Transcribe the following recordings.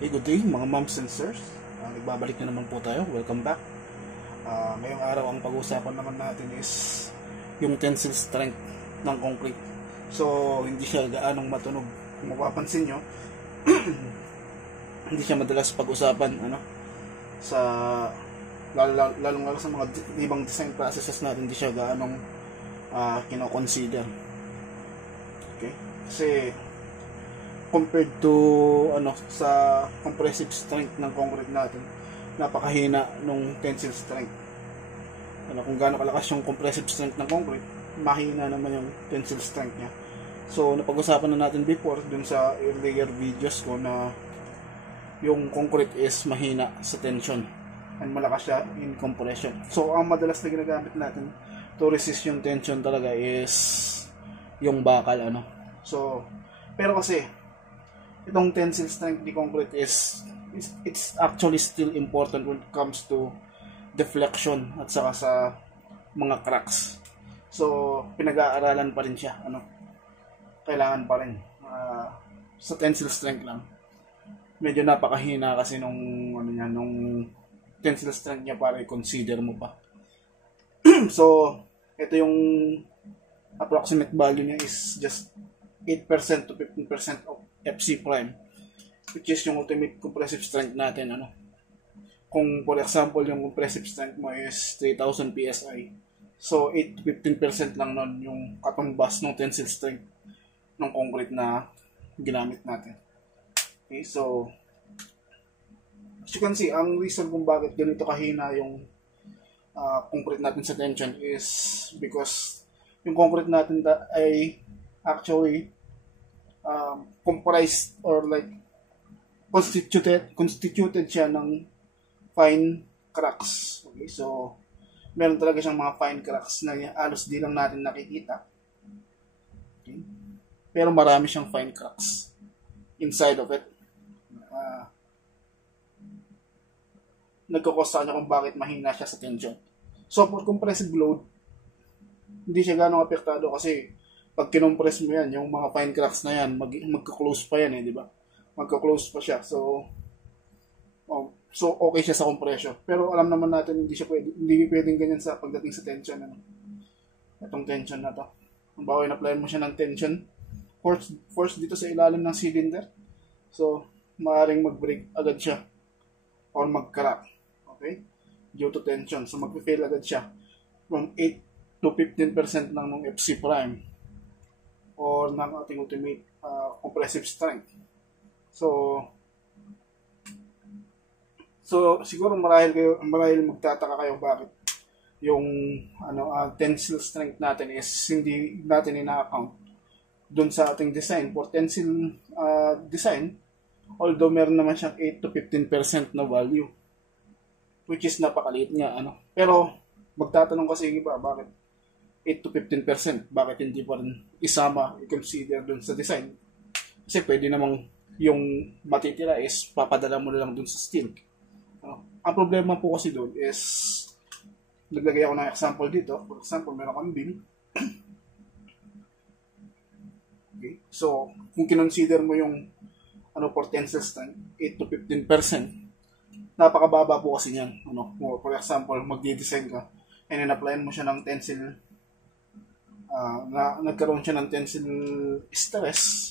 Hey, good day mga moms and sirs. Nagbabalik na naman po tayo. Welcome back. Ngayong araw ang pag-uusapan naman natin is yung tensile strength ng concrete. So, hindi siya gaanong matunog. Kung mapapansin nyo, hindi siya madalas pag-usapan sa lalong sa mga ibang design processes natin, hindi siya gaanong kino-consider. Okay? Kasi compared to sa compressive strength ng concrete natin, napakahina nung tensile strength. Kung gaano kalakas yung compressive strength ng concrete, mahina naman yung tensile strength niya. So napag-usapan na natin before dun sa earlier videos ko na yung concrete is mahina sa tension and malakas siya in compression. So ang madalas na ginagamit natin to resist yung tension talaga is yung bakal So pero kasi itong tensile strength ni concrete it's actually still important when it comes to deflection at saka sa mga cracks. So pinag-aaralan pa rin siya, kailangan pa rin sa tensile strength lang. Medyo napakahina kasi nung tensile strength niya para i-consider mo pa. So ito yung approximate value niya is just 8% to 15% of FC prime, which is yung ultimate compressive strength natin. Kung for example yung compressive strength mo is 3000 PSI, so 8 to 15% lang nun yung katumbas ng tensile strength ng concrete na ginamit natin. Okay, so as you can see, ang reason kung bakit ganito kahina yung concrete natin sa tension is because yung concrete natin ay actually comprised or like constituted siya ng fine cracks. Okay, so meron talaga siyang mga fine cracks na halos di lang natin nakikita. Okay, pero marami siyang fine cracks inside of it. Nagkakos sa kanya kung bakit mahina siya sa tension. So for compressive load, hindi siya ganong apektado kasi pag kinompress mo yan, yung mga fine cracks na yan, magka-close pa yan di ba? Magka-close pa siya. So okay siya sa compression. Pero alam naman natin hindi pwedeng ganyan sa pagdating sa tension. Itong tension na to. Kung bawa in-applyan mo siya ng tension, force dito sa ilalim ng cylinder. So maaaring mag-break agad siya or mag-crack. Okay? Due to tension. So mag-fail agad siya. From 8 to 15% lang ng FC prime or ng ating ultimate compressive strength. So siguro marahil magtataka kayo bakit yung tensile strength natin is hindi natin ina-account dun sa ating design. For tensile design, although meron naman siyang 8 to 15% na value, which is napakaliit nga pero magtatanong kasi yung iba, bakit 8 to 15%, bakit hindi pa rin isama, i-consider dun sa design? Kasi pwede namang yung matitira is papadala mo na lang dun sa steel. Ang problema po kasi dun is, naglagay ako ng example dito. For example, meron kang beam. Okay. So kung kinonsider mo yung for tensile strength, 8 to 15%, napakababa po kasi niyan. For example, magdi-design ka and in-applyan mo siya ng tensile nagkaroon siya ng tensile stress,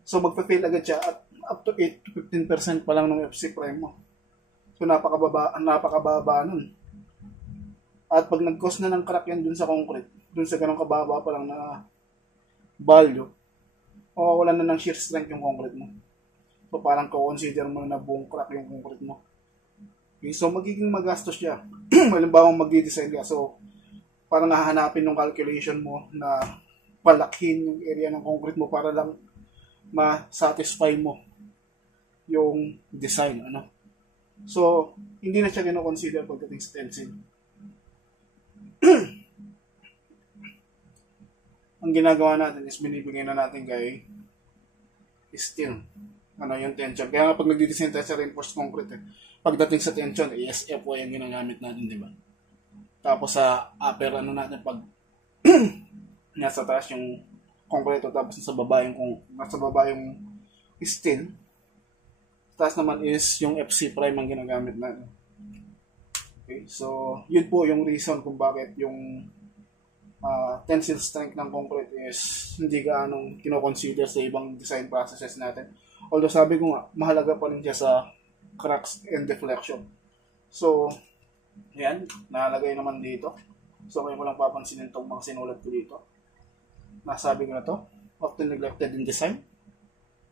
so magpa-fail agad siya at up to 8 to 15% pa lang ng FC prime mo. So napakababa nun. At pag nag-cause na ng crack yan dun sa concrete, dun sa ganong kababa pa lang na value, wala na ng shear strength yung concrete mo. So parang consider mo na buong crack yung concrete mo. Okay, so magiging magastos siya. Halimbawa magdi-design ka, so parang hahanapin ng calculation mo na palakihin yung area ng concrete mo para lang ma-satisfy mo yung design. So hindi na siya gino-consider pagdating sa tensile. Ang ginagawa natin is binibigay na natin kay steel yung tension. Kaya nga pag nagdi-design tayo sa reinforced concrete, pagdating sa tension, ASF yung ginagamit natin, di ba? Tapos sa upper natin, pag nasa taas yung konkreto tapos nasa baba yung steel, taas naman is yung FC prime ang ginagamit natin. Okay, so yun po yung reason kung bakit yung tensile strength ng concrete is hindi gaanong kino-consider sa ibang design processes natin. Although sabi ko nga, mahalaga pa rin siya sa cracks and deflection. So, yan, nakalagay naman dito. So, may mo lang papansinin itong mga sinulat ko dito. Nasabi ko na to, often neglected in design.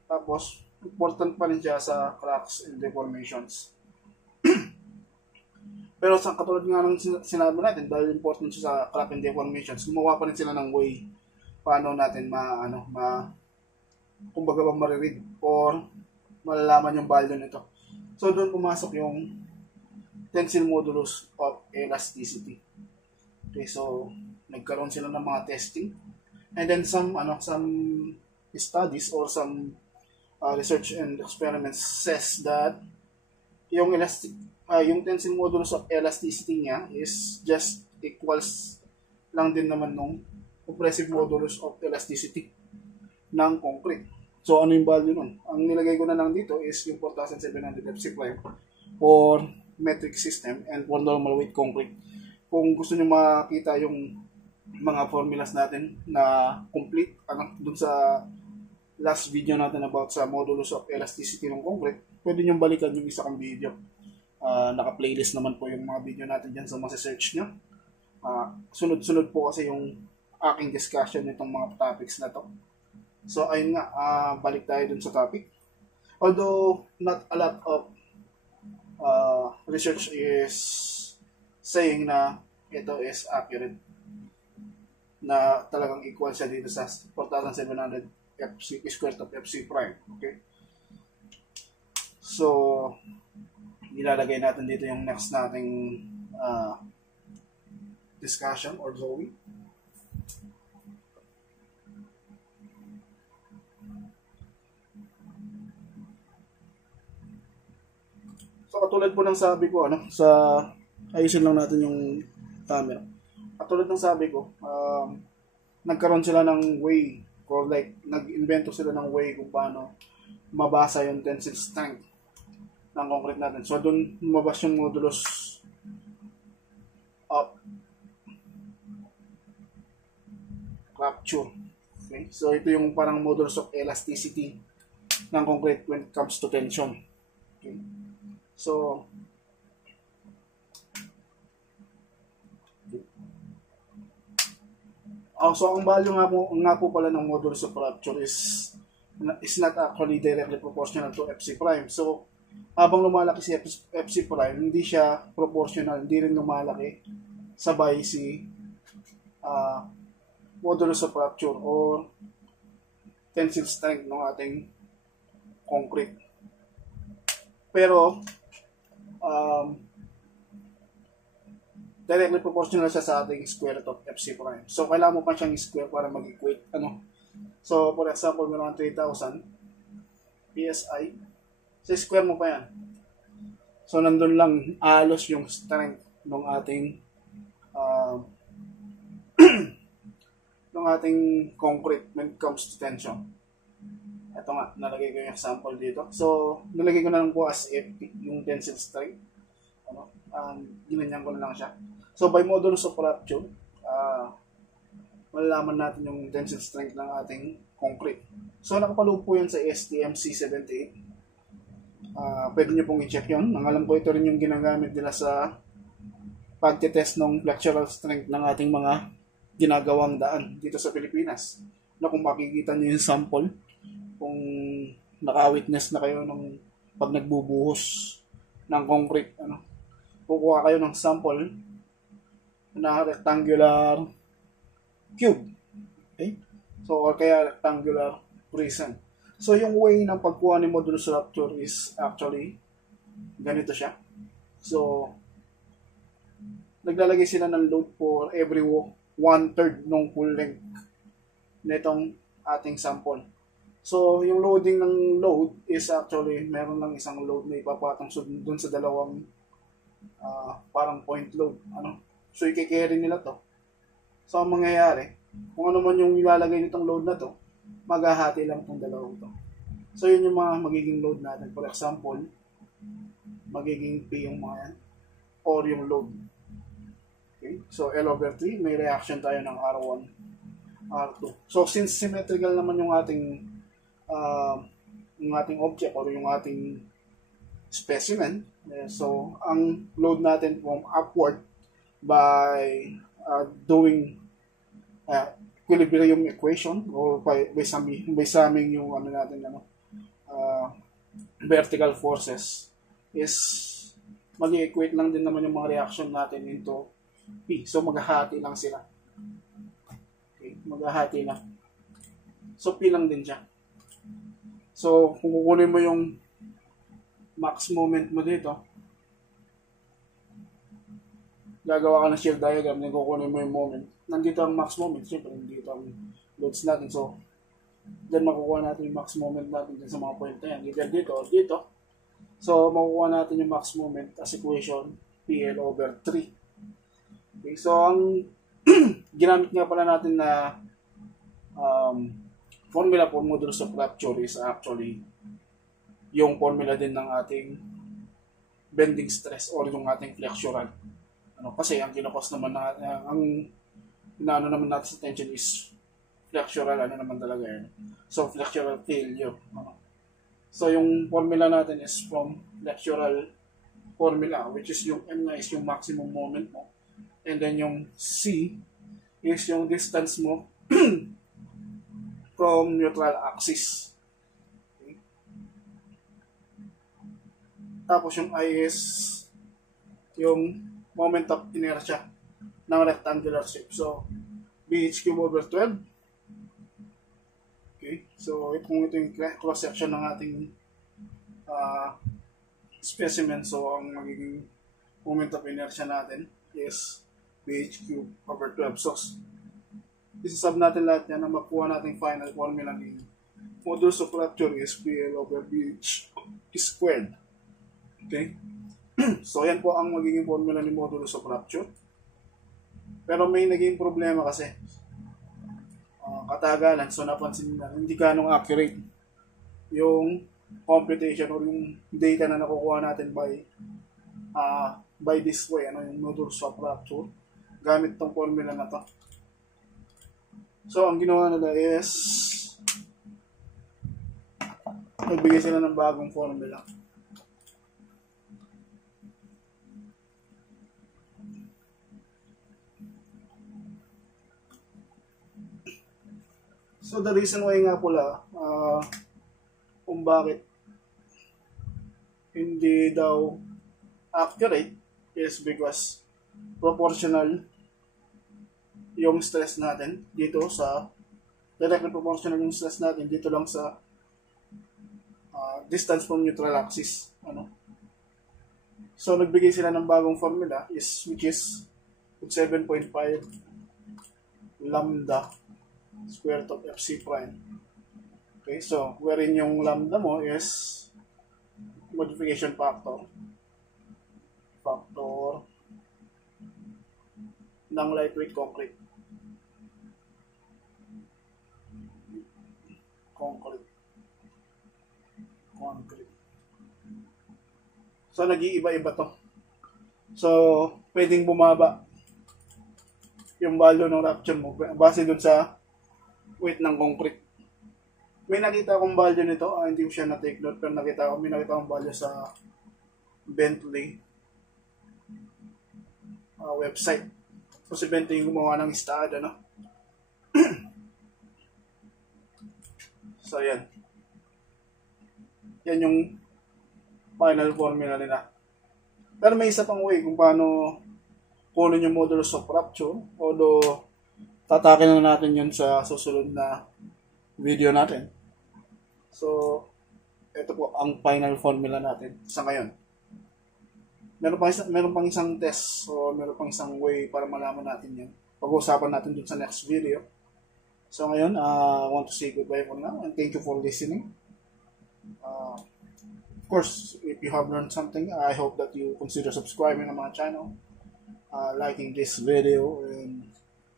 Tapos, important pa rin siya sa cracks and deformations. Pero sa katulad nga ng sinabi natin, dahil important siya sa crack and deformations, gumawa pa rin sila ng way paano natin kumbaga ba mariread or malalaman yung value nito. So doon pumasok yung tensile modulus of elasticity. Okay, so nagkaroon sila ng mga testing, and then some studies or some research and experiments says that yung tensile modulus of elasticity niya is just equals lang din naman nung compressive modulus of elasticity ng concrete. So, ano yung value nun? Ang nilagay ko na lang dito is yung 4,700 FC prime for metric system and for normal weight concrete. Kung gusto nyo makita yung mga formulas natin na complete, dun sa last video natin about sa modulus of elasticity ng concrete, pwede nyo balikan yung isa kong video. Naka-playlist naman po yung mga video natin dyan, so masi-search nyo. Sunod-sunod po kasi yung aking discussion nitong mga topics na to. So ayun nga, balik tayo dun sa topic. Although not a lot of research is saying na ito is accurate, na talagang equal siya dito sa 4,700 square root of FC prime. Okay? So nilalagay natin dito yung next nating discussion or drawing. So katulad po ng sabi ko, ayusin lang natin yung camera. Katulad ng sabi ko, nagkaroon sila ng way, or like nag-invento sila ng way kung paano mabasa yung tensile strength ng concrete natin. So, doon lumabas yung modulus of rupture. Okay? So, ito yung parang modulus of elasticity ng concrete when it comes to tension. Okay? So, so ang value nga po pala ng modulus of rupture is not actually directly proportional to FC prime. So, habang lumalaki si FC prime, hindi siya proportional, hindi rin lumalaki sabay si modulus of rupture or tensile strength ng ating concrete. Pero, directly proportional siya sa ating square root of FC prime. So, kailangan mo pa siyang square para mag-equate. So, for example, meron 3,000 PSI. So, square mo pa yan. So, nandun lang alos yung strength ng ating ng ating concrete when it comes to tension. Ito nga, nalagay ko yung example dito. So, nalagay ko na lang po as FP, yung tensile strength. Ginanyan ko na lang siya. So, by modulus of rupture, malalaman natin yung tensile strength ng ating concrete. So, nakapaloob po yan sa STM C78. Pwede nyo pong i-check yun. Ang alam ko, ito rin yung ginagamit nila sa pagtitest ng flexural strength ng ating mga ginagawang daan dito sa Pilipinas. Kung makikita nyo yung sample, kung naka-witness na kayo ng pag nagbubuhos ng concrete, kukuha kayo ng sample na rectangular cube. Okay? So, or kaya rectangular prism. So, yung way ng pagkuha ni modulus rupture is actually ganito siya. So, naglalagay sila ng load for every 1/3 ng full length nitong ating sample. So, yung loading ng load is actually meron lang isang load na ipapatong dun sa dalawang parang point load. So, i-carry nila to. So, ang mangyayari, kung ano man yung ilalagay nitong load na to, maghahati lang itong dalawang to. So, yun yung mga magiging load natin. For example, magiging P yung mga yan, or yung load. Okay? So, L over 3, may reaction tayo ng R1, R2. So, since symmetrical naman yung ating object or yung ating specimen, so, ang load natin from upward by doing equilibrium equation or by summing yung vertical forces is mag-equate lang din naman yung mga reaction natin into P. So, maghahati lang sila. Okay, maghahati lang. So, P lang din siya. So, kung kukunin mo yung max moment mo dito, gagawa ka ng shear diagram, then kukunin mo yung moment. Nandito ang max moment, siyempre, nandito ang loads natin. So, then makukuha natin yung max moment natin sa mga point na yan. Either dito or dito. So, makukuha natin yung max moment as equation PL over 3. Okay, so, ang ginamit nga pala natin na formula for modulus of rupture is actually yung formula din ng ating bending stress or yung ating flexural. Kasi ang kinakos naman ang inaano naman natin sa tension is flexural, naman talaga yan. So, flexural failure. So, yung formula natin is from flexural formula, which is yung M na is yung maximum moment mo. And then yung C is yung distance mo from neutral axis. Okay. Tapos yung I is yung moment of inertia ng rectangular shape. So, BH cube over 12. Okay. So, kung ito yung cross-section ng ating specimen, so ang magiging moment of inertia natin is BH cube over 12. So, isasab natin lahat yan na makuha natin final formula ng modulus of rupture is PL over BH squared. Okay? So, yan po ang magiging formula ni modulus of rupture. Pero may naging problema kasi katagalan. So, napansin na hindi ganong accurate yung computation or yung data na nakukuha natin by this way, yung modulus of rupture gamit tong formula na to. So, ang ginawa nila is nagbigay sila ng bagong formula. So, the reason why nga pala kung bakit hindi daw accurate is because proportional yung stress natin dito sa directly proportional yung stress natin dito lang sa distance from neutral axis. So, nagbigay sila ng bagong formula which is 7.5 lambda square root of FC prime. Okay, so wherein yung lambda mo is modification factor ng lightweight concrete. So, nag-iiba-iba to. So, pwedeng bumaba yung value ng rupture mo base dun sa weight ng concrete. May nakita akong value nito, hindi ko siya na-take note, pero may nakita akong value sa Bentley website. So, si Bentley yung gumawa ng stud, So, yan. Yan yung final formula nila. Pero may isa pang way kung paano kunin yung modulus of rupture, although tatakin na natin yun sa susunod na video natin. So, ito po ang final formula natin sa ngayon. Meron pang isang test o meron pang isang way para malaman natin yan. Pag-uusapan natin dun sa next video. So, ngayon, I want to say goodbye for now and thank you for listening. Of course, if you have learned something, I hope that you consider subscribing to my channel, liking this video, and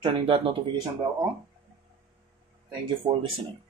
turning that notification bell on. Thank you for listening.